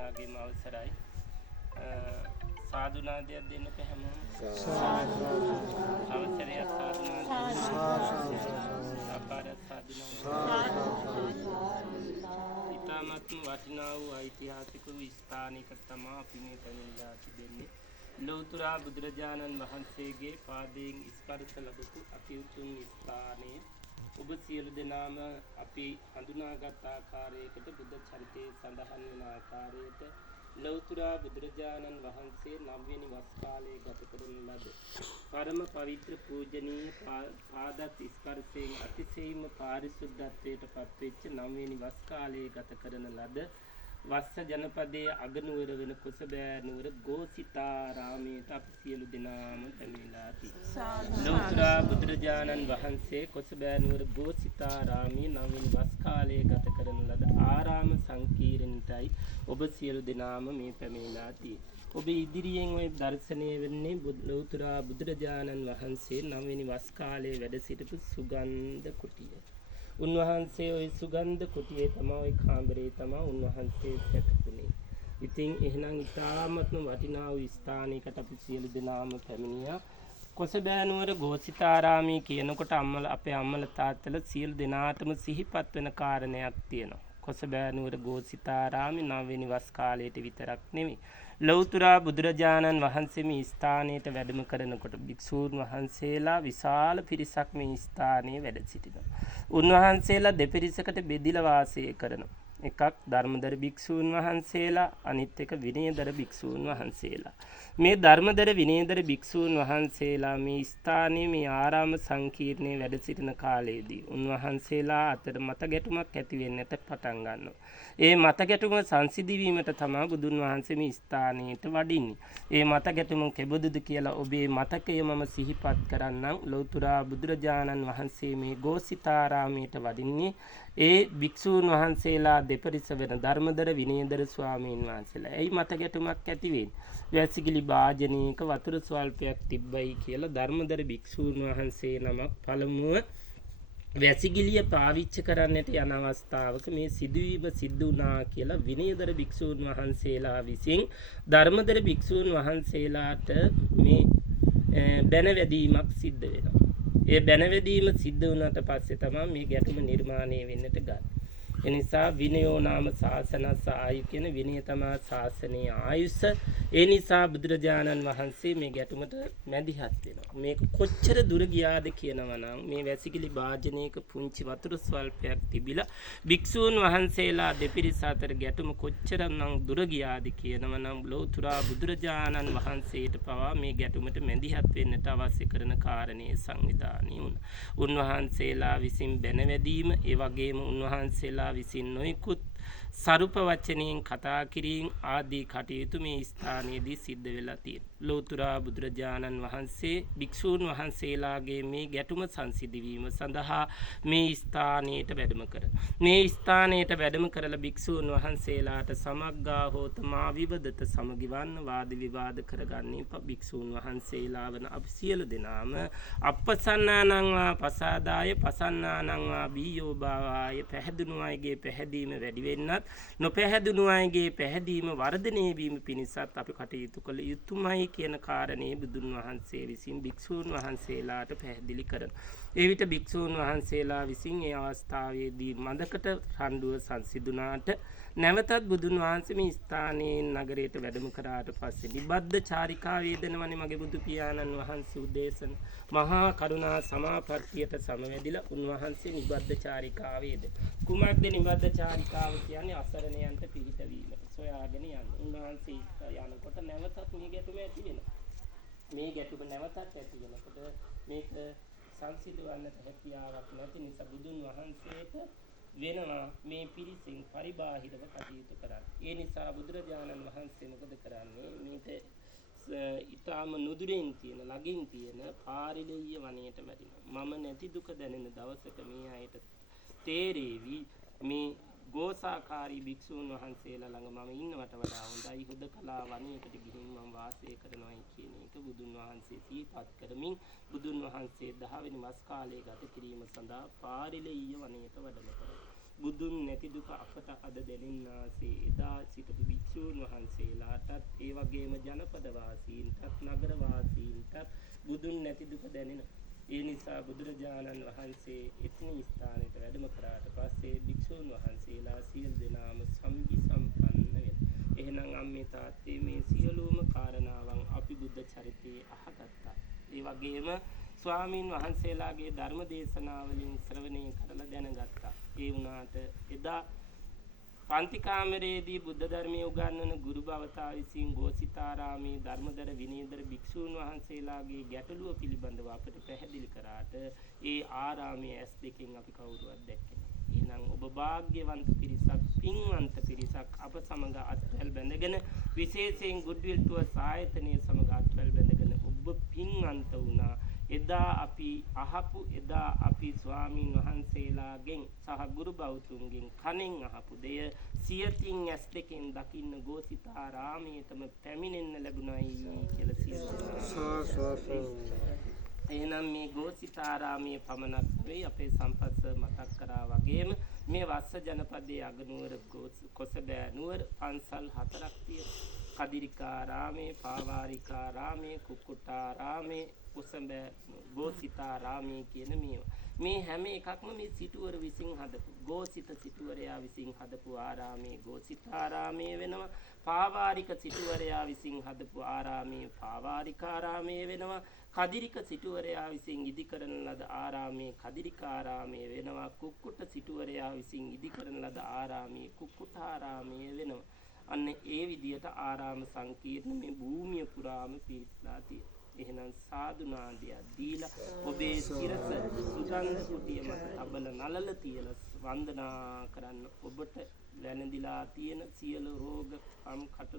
දෙනාගේම අවසරයි සාදුනාදයක් දෙන්නක හැමෝම අවසරයක් සාදුනාදයක් ආකාරයක් සාදුනාදයක් ඉතාමත්ම වටිනා වූ ඓතිහාසික වූ ස්ථානයක තමයි අපි මේ පැමිණලා තිබෙන්නේ ලෞතර බුදුරජාණන් වහන්සේගේ පාදයෙන් ස්පර්ශ ලැබපු අති උතුම් ස්ථානයේ ඔබ සියලු දෙනාම අපි හඳුනාගත් ආකාරයකට බුද්ධ චරිතයේ සඳහන් වන ආකාරයට ලෞතර බුදුරජාණන් වහන්සේ 9 වෙනි වස් කාලයේ ගත කරන ලද පරම පවිත්‍ර පූජනීය පාදත් ස්පර්ශයෙන් අතිශයින්ම පාරිශුද්ධත්වයට පත්වෙච්ච 9 වෙනි වස් කාලයේ ගත කරන ලද වස්ස ජනපදයේ අගනුවර වෙන කොසබෑ නුවර ගෝසිතාරාමයට අපි සියලු දෙනාම පැමිණලා තිබෙනවා. ලෞතර බුදුරජාණන් වහන්සේ කොසබෑ නුවර ගෝසිතාරාමයේ 9 වෙනි වස් කාලයේ ගත කරන ලද ආරාම සංකීර්ණයටයි ඔබ සියලු දෙනාම මේ පැමිණලා තියෙන්නේ. ඔබ ඉදිරියෙන් ওই දර්ශනය වෙන්නේ ලෞතර බුදුරජාණන් වහන්සේ 9 වෙනි වස් කාලයේ වැඩ සිටපු සුගන්ධ කුටිය. උන්වහන්සේ ওই සුගන්ධ කුටියේ තමයි ওই කාමරේ තමයි උන්වහන්සේ සැතපුනේ. ඉතින් එහෙනම් ඉතාමත්ම වටිනා වූ ස්ථානයකට අපි සියලු දෙනාම පැමිණියා. කොසබෑ නුවර ගෝසිතාරාමයේ කියනකොට අපේ අම්මලා තාත්තලා සියලු දෙනාටම සිහිපත් වෙන කාරණයක් තියෙනවා. කොසබෑ නුවර ගෝසිතාරාමයේ 9 වෙනි වස් කාලයට විතරක් නෙමෙයි. ලෞතර බුදුරජාණන් වහන්සේ මේ ස්ථානයට වැඩම කරනකොට භික්ෂූන් වහන්සේලා විශාල පිරිසක් මේ ස්ථානයේ වැඩ සිටිනවා. උන්වහන්සේලා දෙපිරිසකට බෙදිලා වාසය කරනවා. එකක් ධර්මදර භික්ෂූන් වහන්සේලා අනිත් එක විනයදර භික්ෂූන් වහන්සේලා. මේ ධර්මදර විනයදර භික්ෂූන් වහන්සේලා මේ ස්ථානයේ මේ ආරාම සංකීර්ණයේ වැඩ සිටින කාලයේදී උන්වහන්සේලා අතර මත ගැටුමක් ඇති වෙන්නට පටන් ගන්නවා. ඒ මත ගැටුම සංසිඳීමට තමයි බුදුන් වහන්සේ මේ ස්ථානයට වඩින්නේ. ඒ මත ගැටුම කෙබඳුද කියලා ඔබේ මතකය මම සිහිපත් කරන්නම්. ලෞතර බුදුරජාණන් වහන්සේ මේ ගෝසිතාරාමයට වඩින්නේ ඒ භික්ෂූන් වහන්සේලා දෙපරිස වෙන ධර්මදර විනයදර ස්වාමීන් වහන්සේලා. එයි මත ගැටුමක් ඇති වෙන්නේ. වැසිකිලි වාජනීක වතුර ස්වල්පයක් තිබ්බයි කියලා ධර්මදර භික්ෂූන් වහන්සේ නමක් පළමුව වැසිකිලිය පාවිච්චි කරන්නට යන අවස්ථාවක මේ සිදුවීම සිද්ධ වුණා කියලා විනයදර භික්ෂූන් වහන්සේලා විසින් ධර්මදර භික්ෂූන් වහන්සේලාට මේ බැනවැදීමක් සිද්ධ වෙනවා. ඒ බැනවැදීම සිද්ධ වුණාට පස්සේ තමයි මේ ගැටුම නිර්මාණය වෙන්නට ගන්නේ. එනිසා විනයෝ නාම ශාසනස් ආයු කියන විනය තමයි ශාසනයේ ආයුෂ. ඒ නිසා බුදුරජාණන් වහන්සේ මේ ගැටුමට මැදිහත් වෙනවා. මේක කොච්චර දුර ගියාද කියනවා නම් මේ වැසිකිලි වාජනයක පුංචි වතුර ස්වල්පයක් තිබිලා භික්ෂූන් වහන්සේලා දෙපිරිස අතර ගැටුම කොච්චරනම් දුර ගියාද කියනවා නම් ලෞතර බුදුරජාණන් වහන්සේට පවා මේ ගැටුමට මැදිහත් වෙන්නට අවශ්‍ය කරන කාරණේ සංවිධානය වුණා. උන්වහන්සේලා විසින් බැනවැදීම ඒ වගේම උන්වහන්සේලා විසින් නොයිකුත් සරුප වචනයෙන් කතා කිරීම ආදී කටයුතු මේ ස්ථානයේදී සිද්ධ වෙලා තියෙනවා. ලෞතර බුදුරජාණන් වහන්සේ භික්ෂූන් වහන්සේලාගේ මේ ගැටුම සංසිඳවීම සඳහා මේ ස්ථානයට වැඩම කරා. මේ ස්ථානයට වැඩම කරලා භික්ෂූන් වහන්සේලාට සමග්ගා හෝතමා විවදත සමගිවන්න වාද විවාද කරගන්නේ භික්ෂූන් වහන්සේලා වන අපි සියලු දෙනාම අපසන්නානං වා පසාදාය පසන්නානං වා බීයෝ භාවාය පැහැදුණු අයගේ පැහැදීම වැඩි වෙන්නත් නොපැහැදුණු අයගේ පැහැදීම වර්ධනය වීම පිණිසත් අපි කටයුතු කළ යුතුමයි කියන කාරණේ බුදුන් වහන්සේ විසින් භික්ෂූන් වහන්සේලාට පැහැදිලි කරනවා. ඒ විට භික්ෂූන් වහන්සේලා විසින් ඒ අවස්ථාවේදී මදකට රණ්ඩුව සංසිඳුණාට නැවතත් බුදුන් වහන්සේ මේ ස්ථානයේ නගරයට වැඩම කරාට පස්සේ නිබද්ද චාරිකාවේ දෙනවනේ මගේ බුදු පියාණන් වහන්සේ උදේසන මහා කරුණා සමාපත්තියට සමවැදිලා උන්වහන්සේ නිබද්ද චාරිකාවේද කුමක්ද නිබද්ද චාරිකාව කියන්නේ අසරණයන්ට පිහිටවීම සොයාගෙන යන. උන්වහන්සේ යනකොට නැවතත් මේ ගැටුම ඇති වෙනවා. මේ ගැටුම නැවතත් ඇති වෙනකොට මේක සංසිඳවන්නට හැකියාවක් නැති නිසා බුදුන් වහන්සේට වෙනවා මේ පිරිසින් පරිබාහිරව කටයුතු කරන්න. ඒ නිසා බුදුරජාණන් වහන්සේ මොකද කරන්නේ? මේක ඊටාම නුදුරෙන් තියෙන ළඟින් තියෙන පාරිලෙය්‍ය වනයේට වැඩිනවා. මම නැති දුක දැනෙන දවසක මේ අයට තේරෙවි මේ ගෝසාකාරී භික්ෂූන් වහන්සේලා ළඟ මම ඉන්නවට වඩා හොඳයි හුදකලා වනයේකට ගිහින් මම වාසය කරනවායි කියන එක බුදුන් වහන්සේ සිහිපත් කරමින් බුදුන් වහන්සේ 10 වෙනි වස් කාලයේ ගත කිරීම සඳහා පාරිලෙය්‍ය වනයේට වැඩම කරා. බුදුන් නැති දුක අපට අද දැනෙන්නාසේ එදා සිටපු භික්ෂූන් භික්ෂූන් වහන්සේලාටත් ඒ වගේම ජනපද වාසීන්ටත් නගර වාසීන්ටත් බුදුන් නැති දුක දැනෙනවා. ඒ නිසා බුදුරජාණන් වහන්සේ එතන ස්ථානයට වැඩම කරාට පස්සේ භික්ෂූන් වහන්සේලා සියලු දෙනාම සම්ගි සම්පන්න වෙනවා. එහෙනම් අම්මේ තාත්තේ මේ සියලුම කාරණාවන් අපි බුද්ධ චරිතයේ අහගත්තා. ඒ වගේම ස්වාමීන් වහන්සේලාගේ ධර්ම දේශනාවලින් ශ්‍රවණය කරලා දැනගත්තා. ඒ වුණාට එදා පන්ති කාමරයේදී බුද්ධ ධර්මයේ උගන්වන ගුරු භවතා විසින් ගෝසිතාරාමේ ධර්මදර විනීදර භික්ෂූන් වහන්සේලාගේ ගැටලුව පිළිබඳව අපට පැහැදිලි කරාට ඒ ආරාමයේ ඇස් දෙකෙන් අපි කවුරුවත් දැක්කේ නැහැ. එහෙනම් ඔබ වාග්යවන්ත පිරිසක්, පින්වන්ත පිරිසක් අප සමග අත්වැල් බැඳගෙන විශේෂයෙන් ගුඩ්විල් ටුවර්ස් ආයතනයේ සමග අත්වැල් බැඳගෙන ඔබ පින්වන්ත වුණා. එදා අපි ස්වාමීන් වහන්සේලාගෙන් සහ ගුරු බෞතුන්ගෙන් කනෙන් අහපු දෙය සියතින් ඇස් දෙකෙන් දකින්න ගෝසිතාරාමයටම පැමිණෙන්න ලැබුණයි කියලා එහෙනම් මේ ගෝසිතාරාමයේ පමණක් නෙවෙයි අපේ සම්පස්ස මතක් කරා වගේම මේ වස්ස ජනපදයේ අගනුවර කොසබෑ නුවර පන්සල් 4ක් තියෙනවා. කදිරිකාරාමේ, පාවාරිකාරාමේ, කුක්කුටාරාමේ, කුසඹෑ ගෝසිතාරාමේ කියන මේවා. මේ හැම එකක්ම මේ සිටුවර විසින් හදපු ගෝසිත සිටුවරයා විසින් හදපු ආරාමේ ගෝසිතාරාමේ වෙනවා. පාවාරික සිටුවරයා විසින් හදපු ආරාමේ පාවාරිකාරාමේ වෙනවා. කදිරික සිටුවරයා විසින් ඉදි කරන ලද ආරාමේ කදිරිකාරාමේ වෙනවා. කුක්කුට සිටුවරයා විසින් ඉදි කරන ලද ආරාමේ කුක්කුටාරාමේ වෙනවා. අන්න ඒ විදියට ආරාම සංකීර්ණ මේ භූමිය පුරාම පිහිටලා තියෙනවා. එහෙනම් සාදු නාදයක් දීලා ඔබේ සිරස සුගන්ධ කුටිය මත තබල නලල තියලා වන්දනා කරන්න. ඔබට වැළඳිලා තියෙන සියලු රෝග කම් කට